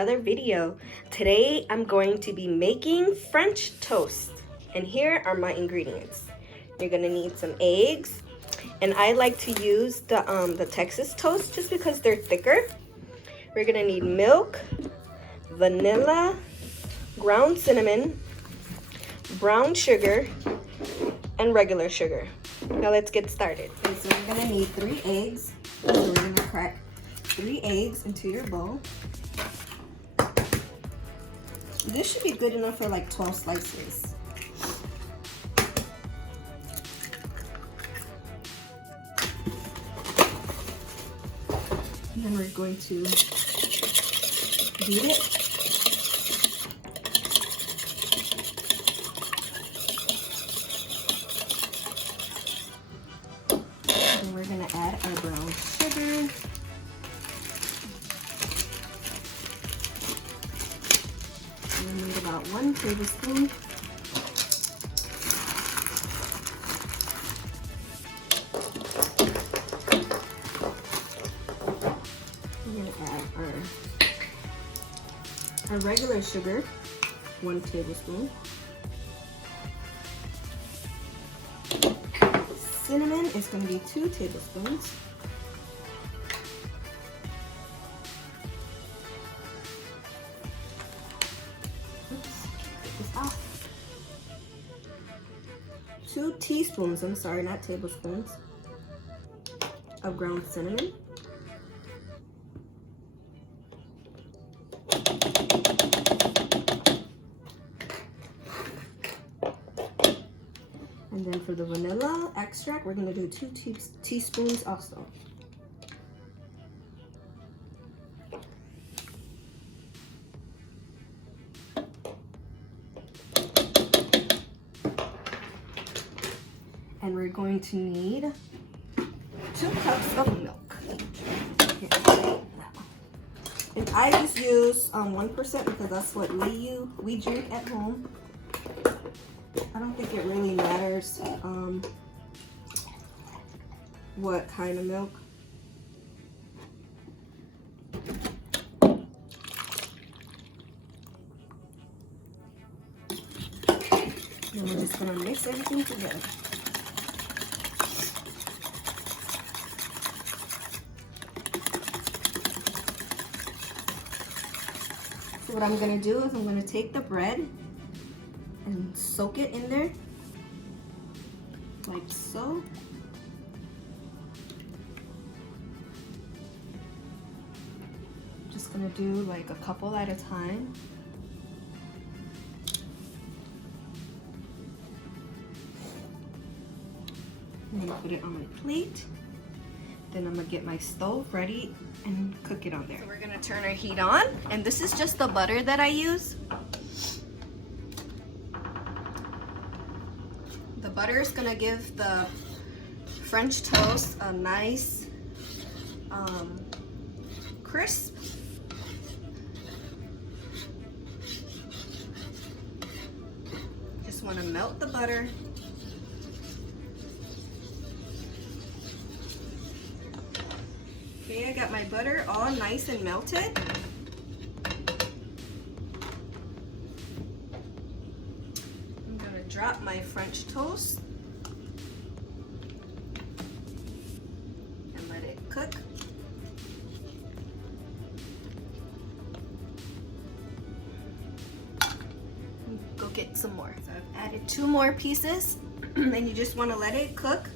another video. Today I'm going to be making French toast, and here are my ingredients. You're gonna need some eggs, and I like to use the Texas toast just because they're thicker. We're gonna need milk, vanilla, ground cinnamon, brown sugar, and regular sugar. Now let's get started. Okay, so we're gonna need 3 eggs. So we're gonna crack 3 eggs into your bowl. This should be good enough for like 12 slices. And then we're going to beat it. And we're gonna add our brown sugar. We need about 1 tablespoon. We're gonna add our regular sugar, 1 tablespoon. Cinnamon is going to be 2 tablespoons. Oops, get this out. 2 teaspoons, I'm sorry, not tablespoons, of ground cinnamon. And then for the vanilla extract, we're going to do 2 teaspoons also. And we're going to need 2 cups of milk. And I just use 1% because that's what we drink at home. I don't think it really matters what kind of milk. And we're just gonna mix everything together. So what I'm gonna do is I'm gonna take the bread and soak it in there, like so. Just gonna do like a couple at a time. I'm gonna put it on my plate. Then I'm gonna get my stove ready and cook it on there. So we're gonna turn our heat on, and this is just the butter that I use. The butter is gonna give the French toast a nice crisp. Just wanna melt the butter. Okay, I got my butter all nice and melted. Drop my French toast and let it cook. Go get some more. So I've added 2 more pieces, and you just want to let it cook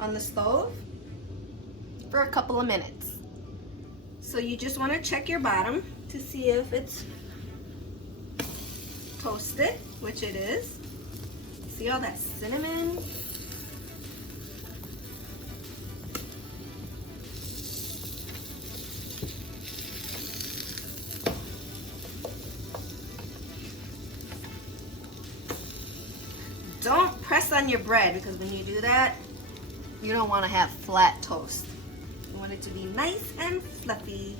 on the stove for a couple of minutes. So you just want to check your bottom to see if it's toasted, which it is. See all that cinnamon? Don't press on your bread, because when you do that, you don't want to have flat toast. You want it to be nice and fluffy.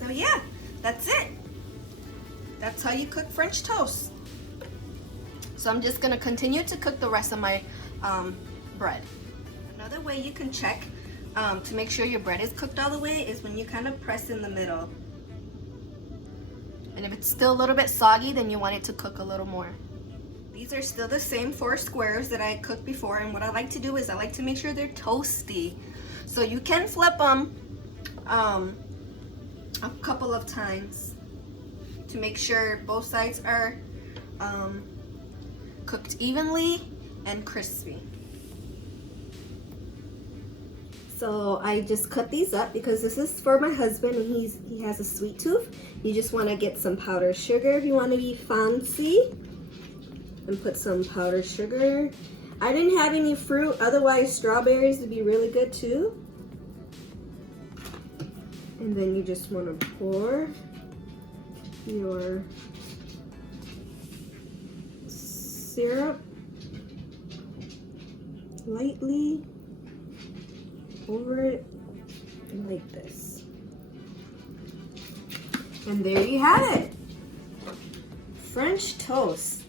So yeah, that's it. That's how you cook French toast. So I'm just gonna continue to cook the rest of my bread. Another way you can check to make sure your bread is cooked all the way is when you kind of press in the middle. And if it's still a little bit soggy, then you want it to cook a little more. These are still the same 4 squares that I cooked before, and what I like to do is I like to make sure they're toasty. So you can flip them a couple of times to make sure both sides are cooked evenly and crispy. So I just cut these up because this is for my husband, and he has a sweet tooth. You just want to get some powdered sugar if you want to be fancy, and put some powdered sugar. I didn't have any fruit, otherwise strawberries would be really good too. And then you just want to pour your syrup lightly over it like this. And there you have it. French toast.